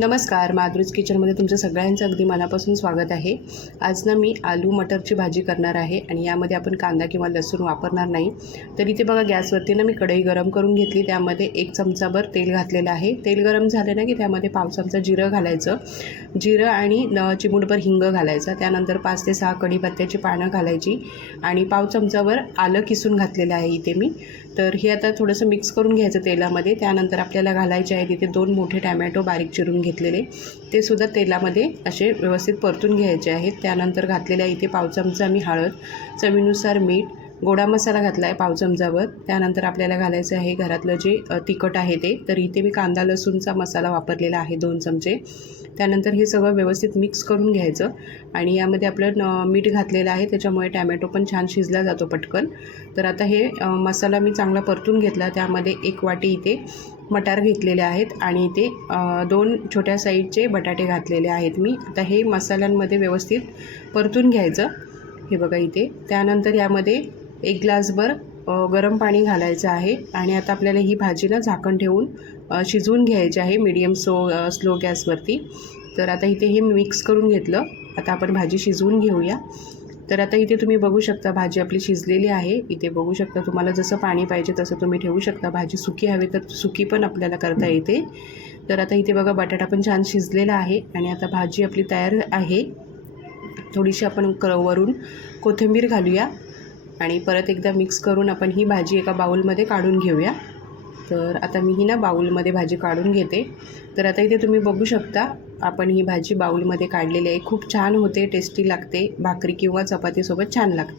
नमस्कार, माधुरीज किचनमध्ये तुमचं सगळ्यांचं अगदी मनापासून स्वागत आहे। आज ना मी आलू मटरची भाजी करणार आहे आणि यामध्ये आपण कांदा किंवा लसूण वापरणार नाही। तर इथे बघा गॅसवरती ना मी कढई गरम करून घेतली, त्यामध्ये 1 चमचाभर तेल घातलेलं आहे। तेल गरम झालं ना की त्यामध्ये पाव चमचा जिरं घालायचं, जिरं आणि चिमूटभर हिंग घालायचा। त्यानंतर 5 ते 6 कढीपत्त्याची पानं घालायची आणि पाव चमचाभर आलं किसून घातलेलं आहे इथे मी। तर हे आता थोडंसं मिक्स करून घ्यायचं तेलामध्ये। त्यानंतर आपल्याला घालायचे आहे इथे 2 मोठे टोमॅटो बारीक चिरून घेतलेले, ते सुद्धा तेलामध्ये असे व्यवस्थित परतून घ्यायचे आहेत। त्यानंतर घातलेल्या इथे पाव चमचा मी हळद, चवीनुसार मीठ, गोडा मसाला घातला आहे पाव चमचाभर। त्यानंतर आपल्याला घालायचं आहे घरातलं जे तिखट आहे ते, तर इथे मी कांदा लसूणचा मसाला वापरलेला आहे 2 चमचे। त्यानंतर हे सगळं व्यवस्थित मिक्स करून घ्यायचं आणि यामध्ये आपलं मीठ घातलेलं आहे, त्याच्यामुळे टोमॅटो पण छान शिजला जातो पटकन। तर आता हे मसाला मी चांगला परतून घेतला। त्यामध्ये 1 वाटी इथे मटार घेतलेले आहेत आणि इथे 2 छोट्या साईजचे बटाटे घातलेले आहेत मी। आता हे मसाल्यांमध्ये व्यवस्थित परतून घ्यायचं, हे बघा इथे। त्यानंतर यामध्ये 1 ग्लासभर गरम पाणी घालायचं आहे आणि आता आपल्याला ही भाजी ना झाकण ठेवून शिजवून घ्यायची आहे मीडियम स्लो गॅसवरती। तर आता इथे हे मिक्स करून घेतलं, आता आपण भाजी शिजवून घेऊया। तर आता इथे तुम्ही बघू शकता भाजी आपली शिजलेली आहे। इथे बघू शकता, तुम्हाला जसं पाणी पाहिजे तसं तुम्ही ठेवू शकता। भाजी सुकी हवी तर सुकी पण आपल्याला करता येते। तर आता इथे बघा बटाटा पण छान शिजलेला आहे आणि आता भाजी आपली तयार आहे। थोडीशी आपण वरून कोथिंबीर घालूया आणि परत एकदा मिक्स करून आपण ही भाजी एका बाउलमध्ये काढून घेऊया। तर आता मी ही ना बाउलमध्ये भाजी काढून घेते। तर आता इथे तुम्ही बघू शकता आपण ही भाजी बाउलमध्ये काढलेली आहे। खूप छान होते, टेस्टी लागते, भाकरी किंवा चपातीसोबत छान लागते।